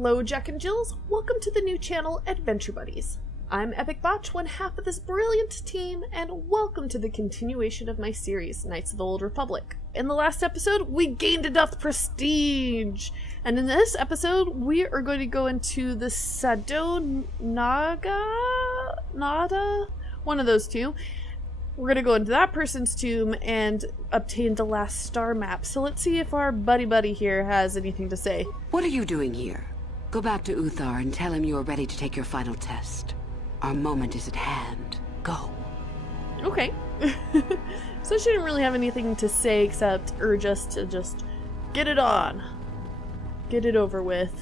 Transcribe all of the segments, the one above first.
Hello, Jack and Jills. Welcome to the new channel, Adventure Buddies. I'm Epic Botch, one half of this brilliant team, and welcome to the continuation of my series, Knights of the Old Republic. In the last episode, we gained enough prestige! And in this episode, we are going to go into the Sado Nada? One of those two. We're going to go into that person's tomb and obtain the last star map. So let's see if our buddy here has anything to say. What are you doing here? Go back to Uthar and tell him you are ready to take your final test. Our moment is at hand. Go. Okay. So she didn't really have anything to say except urge us to just get it on. Get it over with.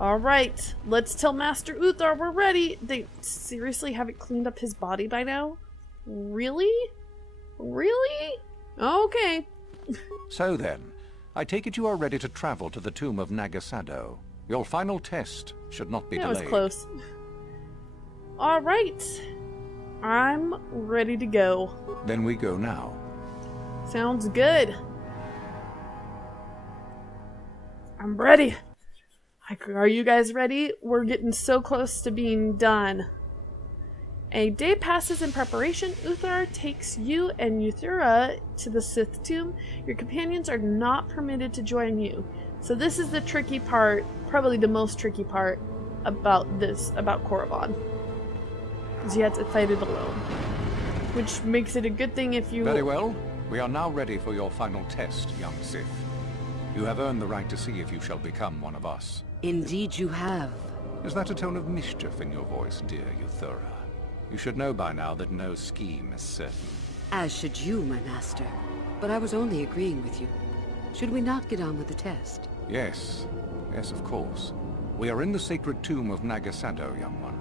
Alright, let's tell Master Uthar we're ready. They seriously haven't cleaned up his body by now? Really? Really? Okay. So then, I take it you are ready to travel to the tomb of Nagasado. Your final test should not be delayed. That was close. Alright. I'm ready to go. Then we go now. Sounds good. I'm ready. Are you guys ready? We're getting so close to being done. A day passes in preparation. Uthar takes you and Euthura to the Sith tomb. Your companions are not permitted to join you. So this is the tricky part, probably the most tricky part about Korriban. Is you have to fight it alone. Which makes it a good thing if you... Very well. We are now ready for your final test, young Sith. You have earned the right to see if you shall become one of us. Indeed you have. Is that a tone of mischief in your voice, dear Euthura? You should know by now that no scheme is certain. As should you, my master. But I was only agreeing with you. Should we not get on with the test? Yes. Yes, of course. We are in the sacred tomb of Nagasado, young one.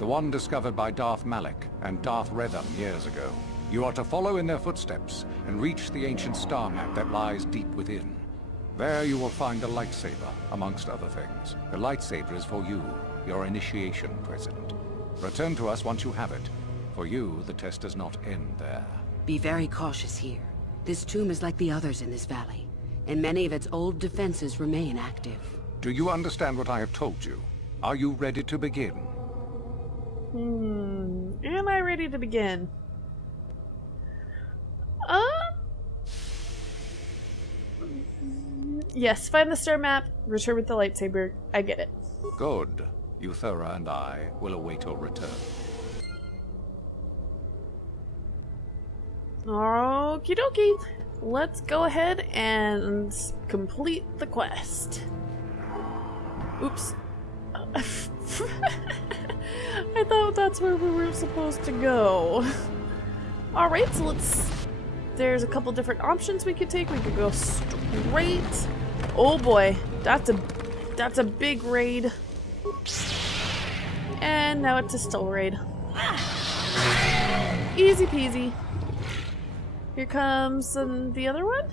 The one discovered by Darth Malak and Darth Revan years ago. You are to follow in their footsteps and reach the ancient star map that lies deep within. There you will find a lightsaber, amongst other things. The lightsaber is for you, your initiation present. Return to us once you have it. For you, the test does not end there. Be very cautious here. This tomb is like the others in this valley, and many of its old defenses remain active. Do you understand what I have told you? Are you ready to begin? Am I ready to begin? Yes, find the star map, return with the lightsaber. I get it. Good. Euthura and I will await your return. Okie dokie. Let's go ahead and complete the quest. Oops. I thought that's where we were supposed to go. Alright, so there's a couple different options we could take. We could go straight. Oh boy, that's a big raid. And now it's a still raid. Easy peasy. Here comes the other one.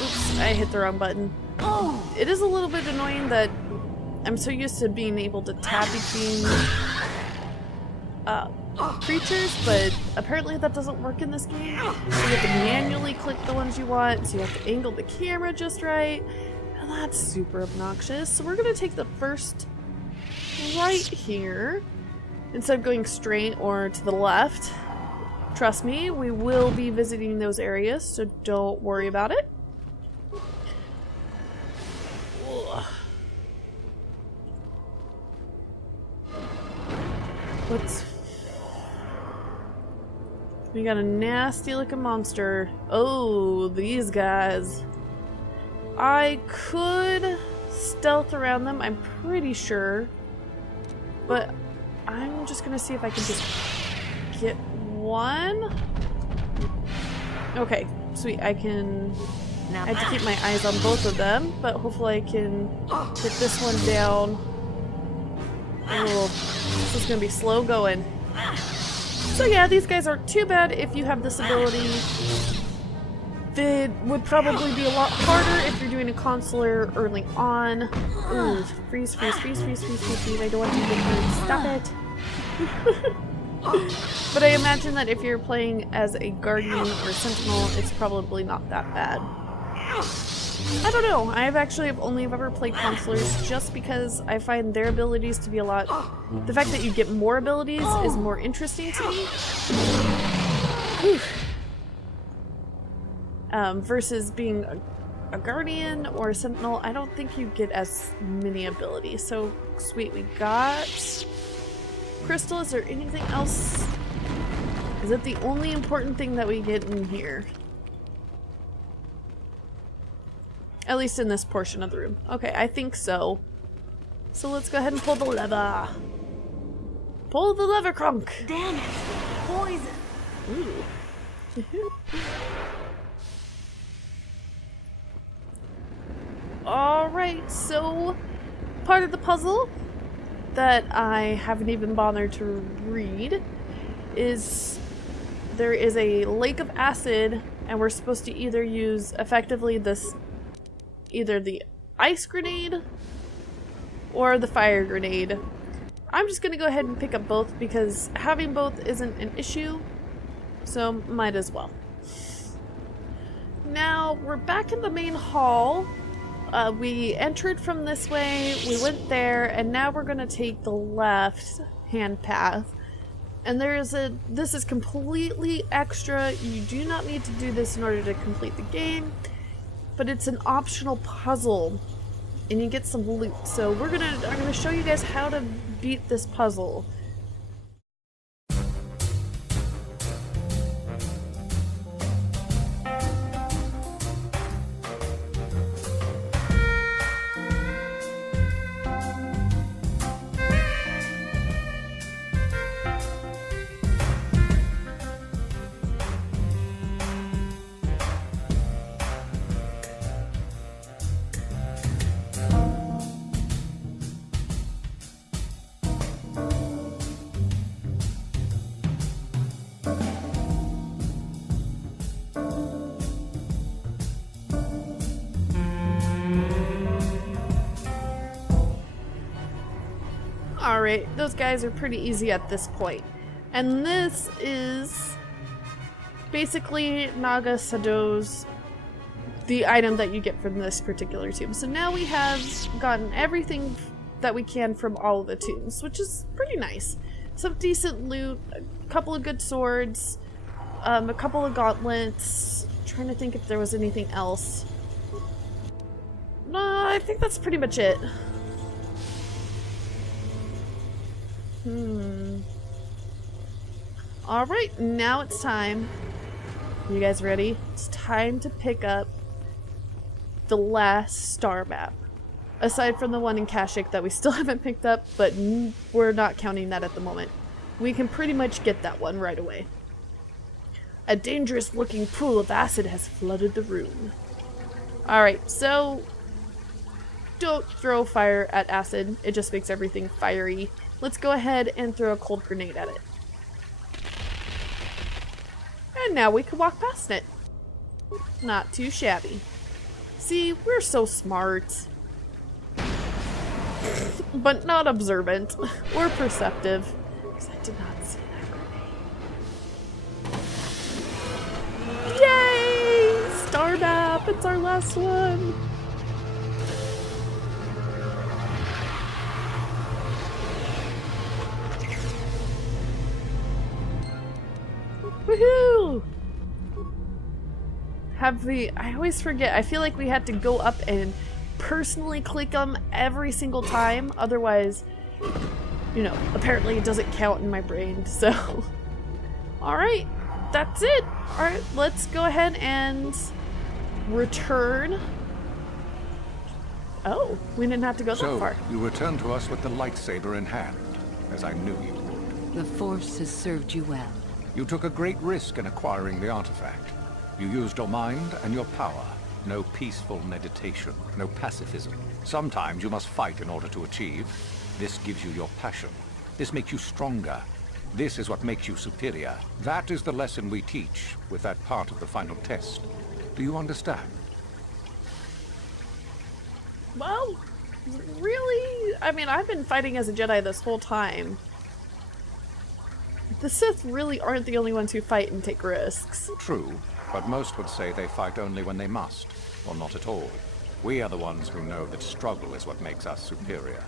Oops, I hit the wrong button. It is a little bit annoying that I'm so used to being able to tab between creatures, but apparently that doesn't work in this game. So you have to manually click the ones you want, so you have to angle the camera just right. And that's super obnoxious. So we're going to take the first right here instead of going straight or to the left. Trust me, we will be visiting those areas, so don't worry about it. We got a nasty looking monster. Oh, these guys. I could stealth around them, I'm pretty sure. But I'm just gonna see if I can just get one. Okay, sweet. I have to keep my eyes on both of them, but hopefully I can get this one down. Oh, this is gonna be slow going. So yeah, these guys aren't too bad if you have this ability. It would probably be a lot harder if you're doing a consular early on. Ooh, freeze. I don't want to get hurt. Stop it. But I imagine that if you're playing as a guardian or sentinel, it's probably not that bad. I don't know. I've actually only ever played counselors just because I find their abilities to be a lot... The fact that you get more abilities is more interesting to me. Whew. Versus being a guardian or a sentinel, I don't think you get as many abilities. So, sweet, we got... Crystal, is there anything else? Is it the only important thing that we get in here? At least in this portion of the room. Okay, I think so. So let's go ahead and pull the lever. Pull the lever, Crunk! Damn it! Poison! Ooh. Alright, so part of the puzzle that I haven't even bothered to read is there is a lake of acid and we're supposed to either use effectively either the ice grenade or the fire grenade. I'm just gonna go ahead and pick up both because having both isn't an issue, so might as well. Now we're back in the main hall. We entered from this way, we went there, and now we're gonna take the left hand path. And this is completely extra. You do not need to do this in order to complete the game, but it's an optional puzzle, and you get some loot. So I'm gonna show you guys how to beat this puzzle. Alright, those guys are pretty easy at this point. And this is basically Naga Sado's the item that you get from this particular tomb. So now we have gotten everything that we can from all of the tombs, which is pretty nice. Some decent loot, a couple of good swords, a couple of gauntlets. I'm trying to think if there was anything else. No, I think that's pretty much it. Alright, now it's time. You guys ready? It's time to pick up the last star map. Aside from the one in Kashyyyk that we still haven't picked up, but we're not counting that at the moment. We can pretty much get that one right away. A dangerous looking pool of acid has flooded the room. Alright, so don't throw fire at acid. It just makes everything fiery. Let's go ahead and throw a cold grenade at it. And now we can walk past it. Not too shabby. See, we're so smart. But not observant. Or perceptive. Because I did not see that grenade. Yay! Star map! It's our last one! Woohoo! I always forget. I feel like we had to go up and personally click them every single time. Otherwise, you know, apparently it doesn't count in my brain. So, alright. That's it. Alright, let's go ahead and return. Oh, we didn't have to go that far. So, you return to us with the lightsaber in hand, as I knew you would. The Force has served you well. You took a great risk in acquiring the artifact. You used your mind and your power. No peaceful meditation, no pacifism. Sometimes you must fight in order to achieve. This gives you your passion. This makes you stronger. This is what makes you superior. That is the lesson we teach with that part of the final test. Do you understand? Well, really? I mean, I've been fighting as a Jedi this whole time. The Sith really aren't the only ones who fight and take risks. True, but most would say they fight only when they must. or not at all. We are the ones who know that struggle is what makes us superior.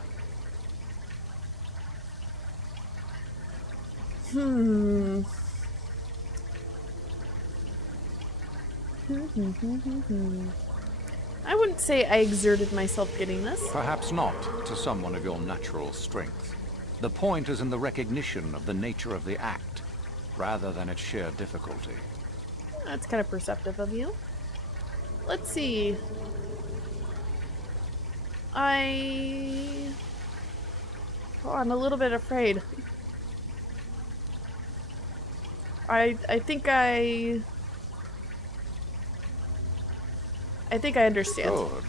I wouldn't say I exerted myself getting this. Perhaps not to someone of your natural strength. The point is in the recognition of the nature of the act, rather than its sheer difficulty. That's kind of perceptive of you. Let's see. Oh, I'm a little bit afraid. I think I understand. Good.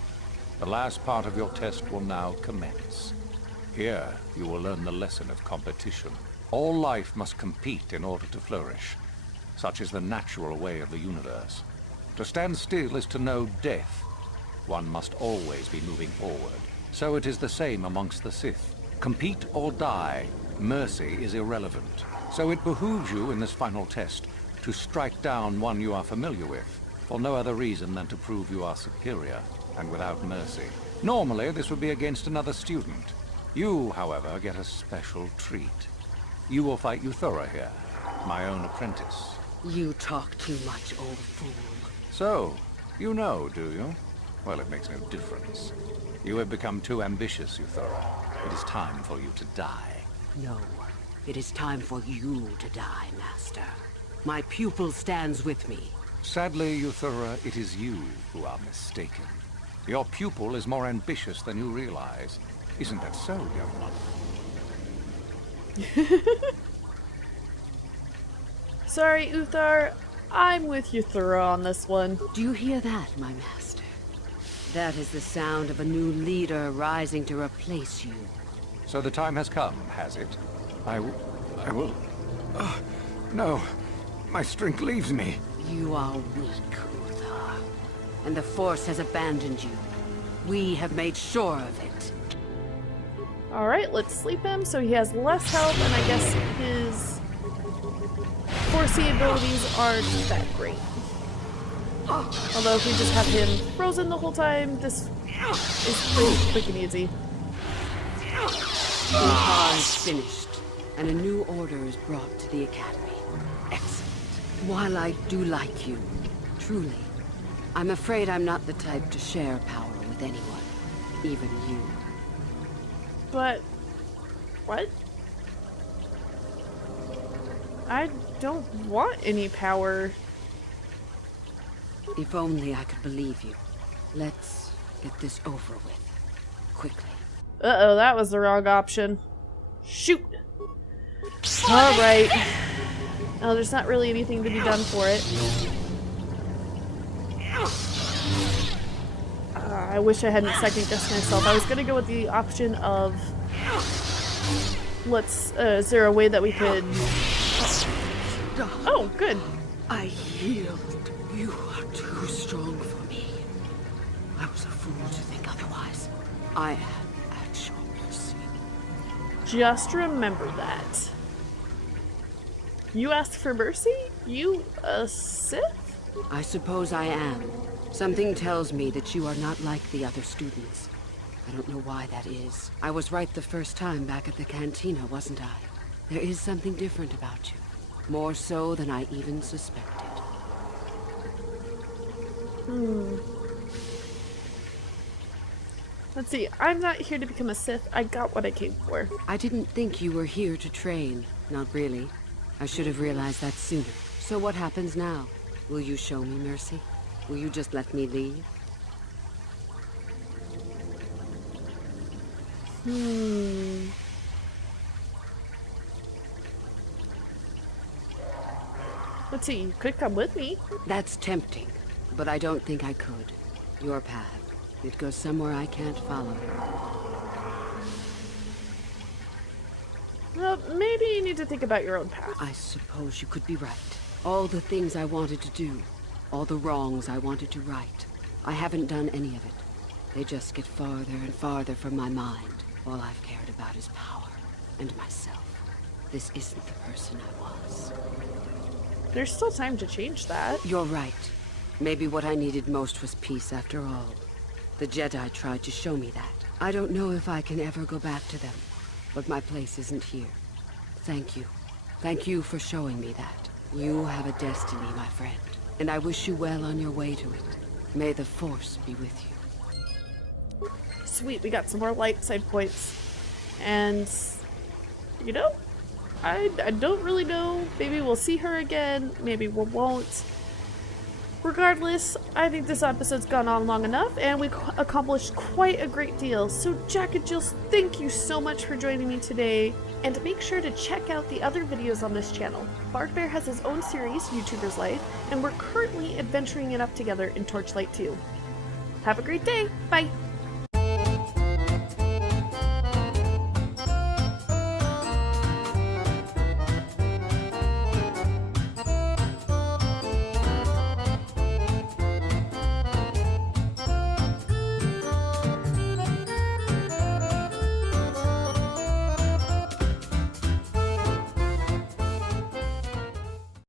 The last part of your test will now commence. Here, you will learn the lesson of competition. All life must compete in order to flourish. Such is the natural way of the universe. To stand still is to know death. One must always be moving forward. So it is the same amongst the Sith. Compete or die. Mercy is irrelevant. So it behooves you in this final test to strike down one you are familiar with, for no other reason than to prove you are superior, and without mercy. Normally, this would be against another student. You, however, get a special treat. You will fight Euthura here, my own apprentice. You talk too much, old fool. So, you know, do you? Well, it makes no difference. You have become too ambitious, Euthura. It is time for you to die. No. It is time for you to die, Master. My pupil stands with me. Sadly, Euthura, it is you who are mistaken. Your pupil is more ambitious than you realize. Isn't that so, young one? Sorry, Uthar. I'm with Euthura on this one. Do you hear that, my master? That is the sound of a new leader rising to replace you. So the time has come, has it? I will... no. My strength leaves me. You are weak, Uthar. And the Force has abandoned you. We have made sure of it. Alright, let's sleep him so he has less health, and I guess his Forcey abilities aren't that great. Although if we just have him frozen the whole time, this is pretty quick and easy. Uthar is finished, and a new order is brought to the Academy. Excellent. While I do like you, truly, I'm afraid I'm not the type to share power with anyone, even you. But... what? I don't want any power. If only I could believe you. Let's get this over with. Quickly. Uh-oh, that was the wrong option. Shoot! Alright. Oh, there's not really anything to be done for it. I wish I hadn't second-guessed myself. I was gonna go with the option of... is there a way that we could... Oh, good. I yield. You are too strong for me. I was a fool to think otherwise. I am at your mercy. Just remember that. You asked for mercy? You a Sith? I suppose I am. Something tells me that you are not like the other students. I don't know why that is. I was right the first time back at the cantina, wasn't I? There is something different about you. More so than I even suspected. Let's see, I'm not here to become a Sith. I got what I came for. I didn't think you were here to train. Not really. I should have realized that sooner. So what happens now? Will you show me mercy? Will you just let me leave? Let's see, you could come with me. That's tempting, but I don't think I could. Your path. It goes somewhere I can't follow. Well, maybe you need to think about your own path. I suppose you could be right. All the things I wanted to do, all the wrongs I wanted to right, I haven't done any of it. They just get farther and farther from my mind. All I've cared about is power and myself. This isn't the person I was. There's still time to change that. You're right. Maybe what I needed most was peace after all. The Jedi tried to show me that. I don't know if I can ever go back to them, but my place isn't here. Thank you. Thank you for showing me that. You have a destiny, my friend, and I wish you well on your way to it. May the Force be with you. Sweet, we got some more light side points. And, you know, I don't really know. Maybe we'll see her again, maybe we won't. Regardless, I think this episode's gone on long enough, and we accomplished quite a great deal. So Jack and Jill, thank you so much for joining me today, and make sure to check out the other videos on this channel. Bardbear has his own series, YouTuber's Life, and we're currently adventuring it up together in Torchlight 2. Have a great day! Bye!